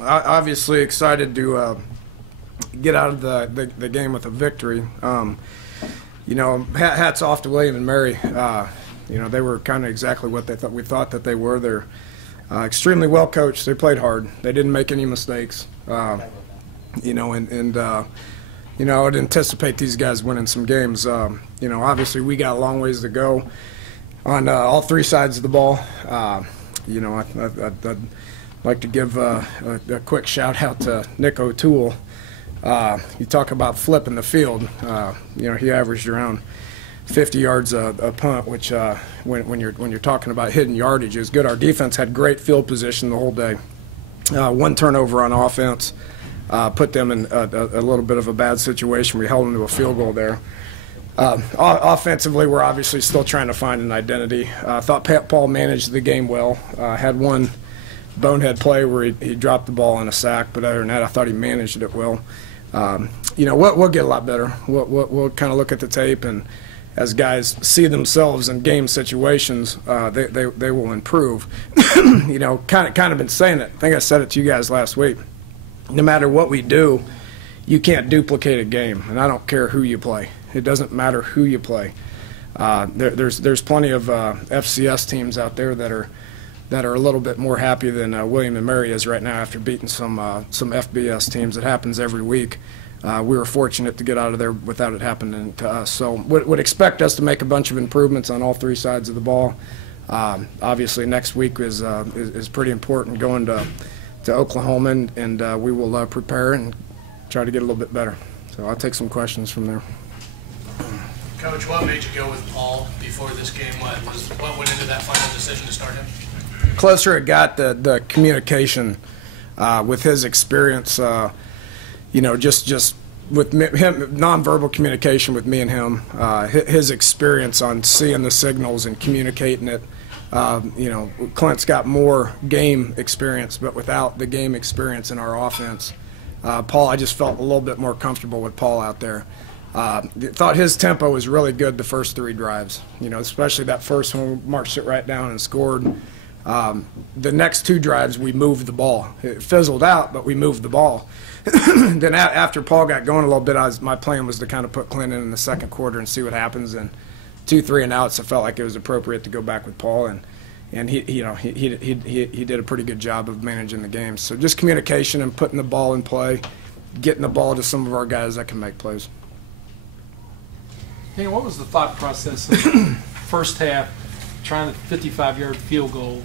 Obviously excited to get out of the game with a victory. Hats off to William and Mary. They were kind of exactly what we thought that they were. They're extremely well coached. They played hard. They didn't make any mistakes. I would anticipate these guys winning some games. Obviously we got a long ways to go on all three sides of the ball. I'd like to give a quick shout out to Nick O'Toole. You talk about flipping the field. He averaged around 50 yards a punt, which when you're talking about hidden yardage is good. Our defense had great field position the whole day. One turnover on offense put them in a little bit of a bad situation. We held them to a field goal there. Offensively, we're obviously still trying to find an identity. I thought Paul managed the game well. Had one bonehead play where he dropped the ball on a sack, but other than that, I thought he managed it well. We'll get a lot better. We'll kind of look at the tape, and as guys see themselves in game situations, they will improve. Kind of been saying it. I think I said it to you guys last week. No matter what we do, you can't duplicate a game, and I don't care who you play. It doesn't matter who you play. There's plenty of FCS teams out there that are a little bit more happy than William and Mary is right now after beating some FBS teams. It happens every week. We were fortunate to get out of there without it happening to us. So would expect us to make a bunch of improvements on all three sides of the ball. Obviously next week is pretty important, going to Oklahoma, and we will prepare and try to get a little bit better. So I'll take some questions from there. Coach, what made you go with Paul before this game? What went into that final decision to start him? Closer it got, the communication with his experience, just with him, nonverbal communication with me and him, his experience on seeing the signals and communicating it. Clint's got more game experience, but without the game experience in our offense. Paul, I just felt a little bit more comfortable with Paul out there. Thought his tempo was really good the first three drives, especially that first one, we marched it right down and scored. The next two drives, we moved the ball. It fizzled out, but we moved the ball. Then after Paul got going a little bit, my plan was to kind of put Clint in the second quarter and see what happens. And 2, 3 and outs, I felt like it was appropriate to go back with Paul, and he did a pretty good job of managing the game. So just communication and putting the ball in play, getting the ball to some of our guys that can make plays. Hey, what was the thought process of the first half, trying the 55-yard field goal?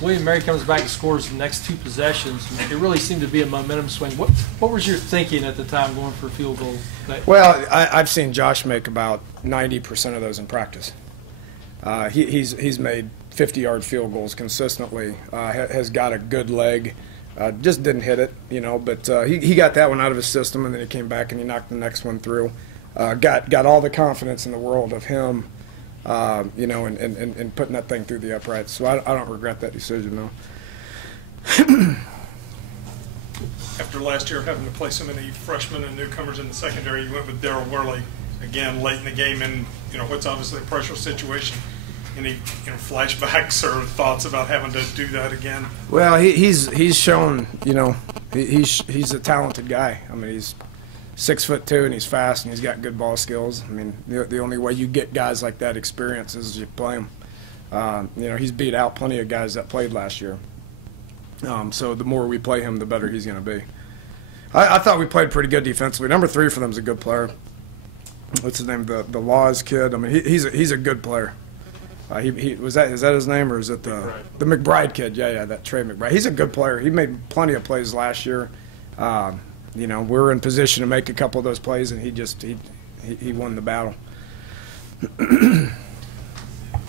William Mary comes back and scores the next two possessions. It really seemed to be a momentum swing. What was your thinking at the time going for a field goal? Well, I've seen Josh make about 90% of those in practice. He's made 50-yard field goals consistently. Has got a good leg. Just didn't hit it, But he got that one out of his system, and then he came back and he knocked the next one through. Got all the confidence in the world of him, and putting that thing through the uprights. So I don't regret that decision, though. After last year having to play so many freshmen and newcomers in the secondary, you went with Darryl Worley again late in the game in what's obviously a pressure situation. Any flashbacks or thoughts about having to do that again? Well, he's shown he's a talented guy. I mean, he's 6'2" and he's fast and he's got good ball skills. I mean, the only way you get guys like that experience is you play them. He's beat out plenty of guys that played last year. So the more we play him, the better he's going to be. I thought we played pretty good defensively. Number 3 for them is a good player. What's his name? The Laws kid. I mean, he's a good player. Is that his name, or is it the McBride kid? Yeah, that Trey McBride. He's a good player. He made plenty of plays last year. We were in position to make a couple of those plays, and he won the battle.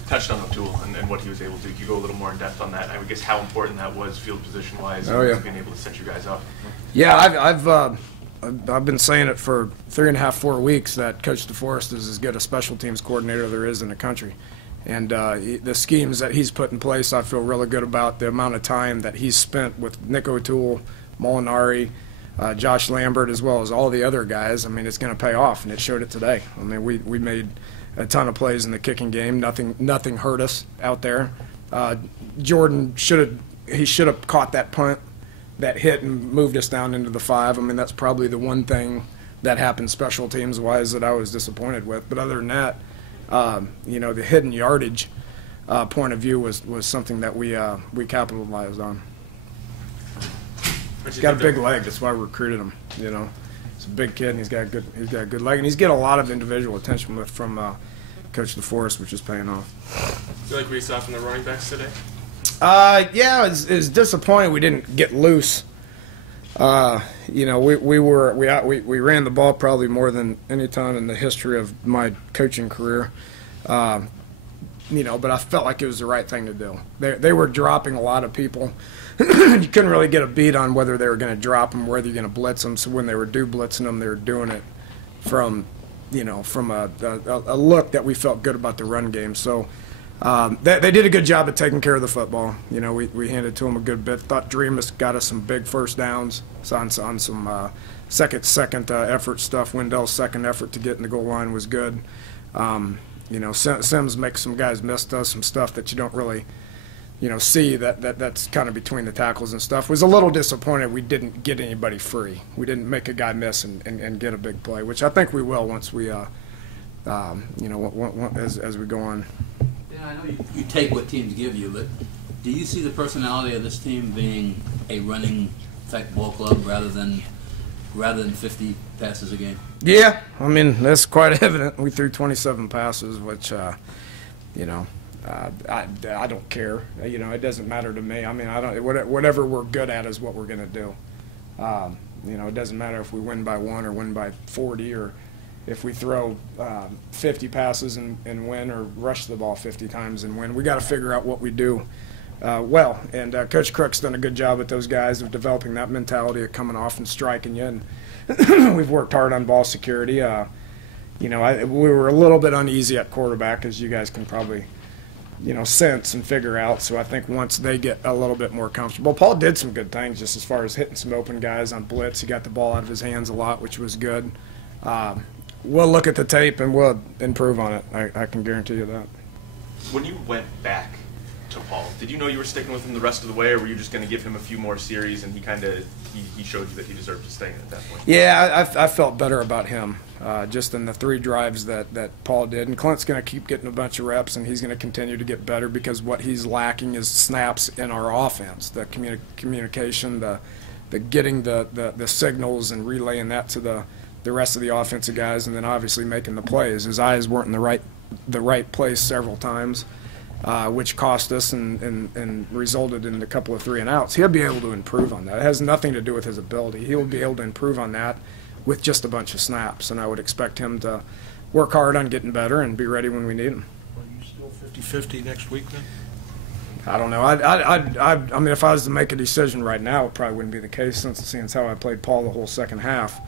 Touched on O'Toole and what he was able to do. Can you go a little more in depth on that? I guess how important that was field position wise, being able to set you guys up. Yeah, I've been saying it for 3.5, 4 weeks that Coach DeForest is as good a special teams coordinator there is in the country. And the schemes that he's put in place, I feel really good about the amount of time that he's spent with Nick O'Toole, Molinari, Josh Lambert, as well as all the other guys. I mean, it's going to pay off, and it showed it today. I mean, we made a ton of plays in the kicking game. Nothing hurt us out there. Jordan should have caught that punt that hit and moved us down into the 5. I mean, that's probably the one thing that happened special teams wise that I was disappointed with. But other than that, you know, the hidden yardage point of view was something that we capitalized on. He's got a big leg. That's why we recruited him. You know, he's a big kid and he's got a good leg, and he's getting a lot of individual attention from Coach DeForest, which is paying off. Do you like what you saw from the running backs today? Yeah, it was disappointing we didn't get loose. You know, we ran the ball probably more than any time in the history of my coaching career. You know, but I felt like it was the right thing to do. They were dropping a lot of people. You couldn't really get a beat on whether they were going to drop them, whether you're going to blitz them. So when they were blitzing them, they were doing it from, you know, from a look that we felt good about the run game. So they did a good job of taking care of the football. You know, we handed to them a good bit. Thought Dreamus got us some big first downs on some second effort stuff. Wendell's second effort to get in the goal line was good. You know, Sims makes some guys miss us, some stuff that you don't really, you know, see that's kind of between the tackles and stuff. Was a little disappointed we didn't get anybody free. We didn't make a guy miss and get a big play, which I think we will once we, you know, as we go on. Yeah, I know you take what teams give you, but do you see the personality of this team being a running type ball club rather than 50 passes a game? Yeah, I mean, that's quite evident. We threw 27 passes, which, you know, I don't care. You know, it doesn't matter to me. I mean, whatever we're good at is what we're going to do. You know, it doesn't matter if we win by 1 or win by 40 or if we throw 50 passes and win or rush the ball 50 times and win. We got to figure out what we do well. And Coach Crook's done a good job with those guys of developing that mentality of coming off and striking you. And we've worked hard on ball security. You know, we were a little bit uneasy at quarterback, as you guys can probably, you know, sense and figure out. So I think once they get a little bit more comfortable, Paul did some good things just as far as hitting some open guys on blitz. He got the ball out of his hands a lot, which was good. We'll look at the tape and we'll improve on it. I can guarantee you that. When you went back to Paul, did you know you were sticking with him the rest of the way, or were you just going to give him a few more series and he showed you that he deserved to stay at that point? Yeah, I felt better about him just in the 3 drives that Paul did. And Clint's going to keep getting a bunch of reps, and he's going to continue to get better because what he's lacking is snaps in our offense, the communication, the getting the signals and relaying that to the rest of the offensive guys, and then obviously making the plays. His eyes weren't in the right place several times, which cost us and resulted in a couple of 3-and-outs. He'll be able to improve on that. It has nothing to do with his ability. He'll be able to improve on that with just a bunch of snaps, and I would expect him to work hard on getting better and be ready when we need him. Are you still 50-50 next week then? I don't know. I mean, if I was to make a decision right now, it probably wouldn't be the case since how I played Paul the whole second half.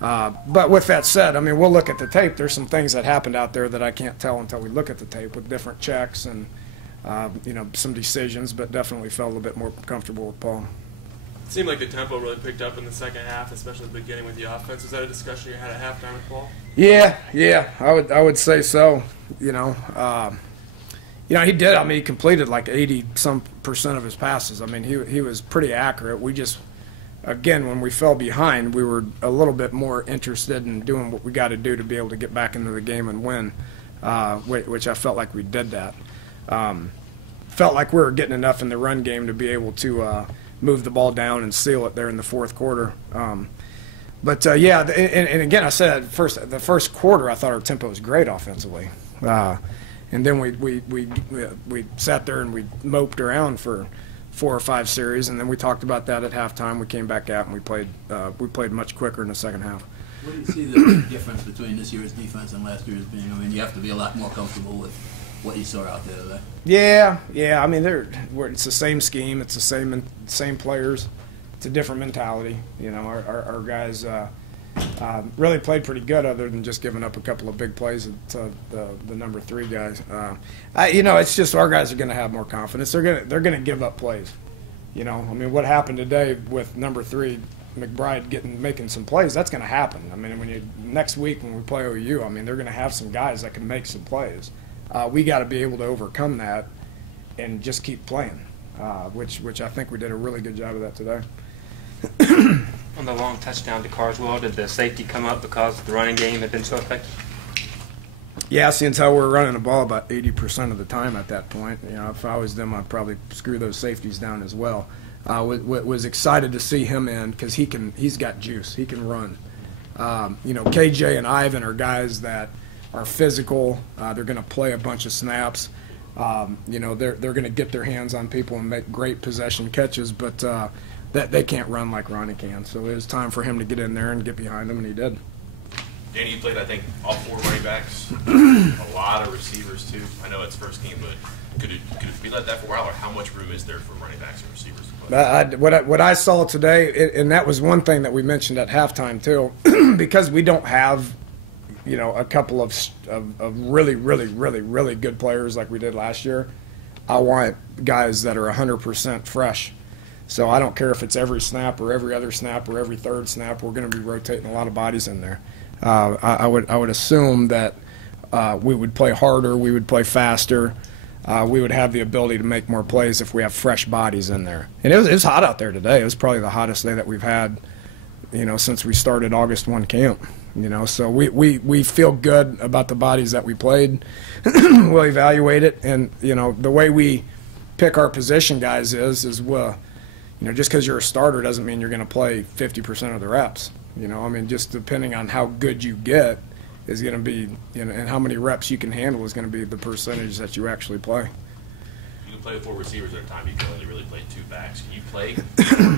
But with that said, I mean, we'll look at the tape. There's some things that happened out there that I can't tell until we look at the tape with different checks and, you know, some decisions, but definitely felt a little bit more comfortable with Paul. It seemed like the tempo really picked up in the second half, especially at the beginning with the offense. Was that a discussion you had at halftime with Paul? Yeah, I would say so. You know, he did. I mean, he completed like 80% of his passes. I mean, he was pretty accurate. We just, again, when we fell behind, we were a little bit more interested in doing what we got to do to be able to get back into the game and win, which I felt like we did that. Felt like we were getting enough in the run game to be able to move the ball down and seal it there in the fourth quarter. But again, I said the first quarter I thought our tempo was great offensively, and then we sat there and we moped around for 4 or 5 series, and then we talked about that at halftime. We came back out and we played much quicker in the second half. What do you see the difference between this year's defense and last year's being? I mean, you have to be a lot more comfortable with what you saw out there today. Yeah. I mean, it's the same scheme. It's the same players. It's a different mentality. You know, our guys really played pretty good, other than just giving up a couple of big plays to the number 3 guys. It's just our guys are going to have more confidence. They're going to give up plays. You know, I mean, what happened today with number 3 McBride making some plays, that's going to happen. I mean, next week when we play OU, I mean, they're going to have some guys that can make some plays. We got to be able to overcome that and just keep playing, which I think we did a really good job of that today. On the long touchdown to Carswell, did the safety come up because the running game had been so effective? Yeah, since how we're running the ball about 80% of the time at that point. You know, if I was them, I'd probably screw those safeties down as well. Was excited to see him in because he's got juice. He can run. You know, KJ and Ivan are guys that are physical. They're going to play a bunch of snaps. You know, they're going to get their hands on people and make great possession catches, but that they can't run like Ronnie can. So it was time for him to get in there and get behind him, and he did. Danny, you played, I think, all 4 running backs, a lot of receivers, too. I know it's first game, but could it be like that for a while, or how much room is there for running backs and receivers to play? What I saw today, and that was one thing that we mentioned at halftime, too, because we don't have, you know, a couple of really, really, really, really good players like we did last year. I want guys that are 100% fresh. So I don't care if it's every snap or every other snap or every third snap. We're going to be rotating a lot of bodies in there. I would assume that we would play harder, we would play faster, we would have the ability to make more plays if we have fresh bodies in there. And it was hot out there today. It was probably the hottest day that we've had, you know, since we started August 1 camp. You know, so we feel good about the bodies that we played. We'll evaluate it, and you know, the way we pick our position guys is well, you know, just because you're a starter doesn't mean you're going to play 50% of the reps. You know, I mean, just depending on how good you get is going to be, you know, and how many reps you can handle is going to be the percentage that you actually play. You can play 4 receivers at a time. You can only really play 2 backs. Can you play,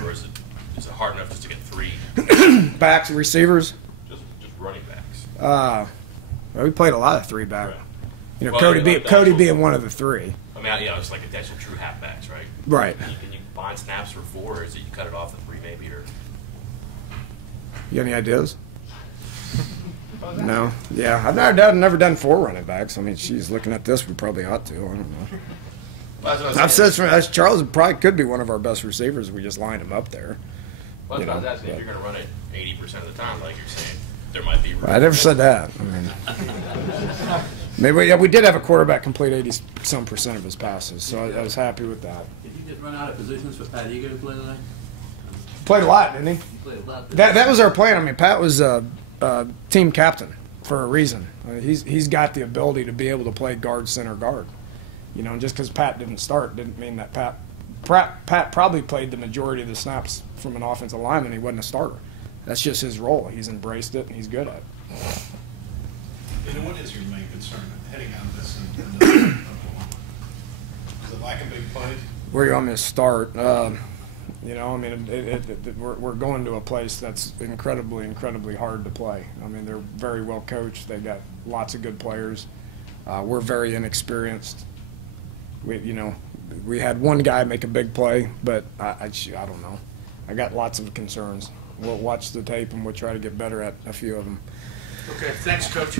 or is it hard enough just to get 3 backs and receivers? Just running backs. Well, we played a lot of 3 back. Right. You know, Well, Cody being one of the 3. I mean, yeah, it's like a actual true halfbacks, right? Right. Can you find snaps for 4, or is it you cut it off at 3 maybe, or? You got any ideas? No. Yeah, I've never done 4 running backs. I mean, she's looking at this. We probably ought to. I don't know. Well, I've said Charles probably could be one of our best receivers if we just lined him up there. Well, that's what I was asking. If you're going to run it 80% of the time, like you're saying, there might be room. I never said that. I mean, maybe we did have a quarterback complete 80-some% of his passes, so I was happy with that. Did you just run out of positions for Pat Eager to play today? Played a lot, didn't he? He played a lot. That was our plan. I mean, Pat was team captain for a reason. He's got the ability to be able to play guard, center, guard. You know, just because Pat didn't start didn't mean that Pat probably played the majority of the snaps from an offensive lineman. He wasn't a starter. That's just his role. He's embraced it, and he's good at it. And what is your main concern heading out of this in Oklahoma? Is it lack of big plays? Where you want me to start? You know, I mean, we're going to a place that's incredibly, incredibly hard to play. I mean, they're very well coached. They've got lots of good players. We're very inexperienced. We had one guy make a big play, but I don't know. I got lots of concerns. We'll watch the tape and we'll try to get better at a few of them. Okay, thanks, Coach.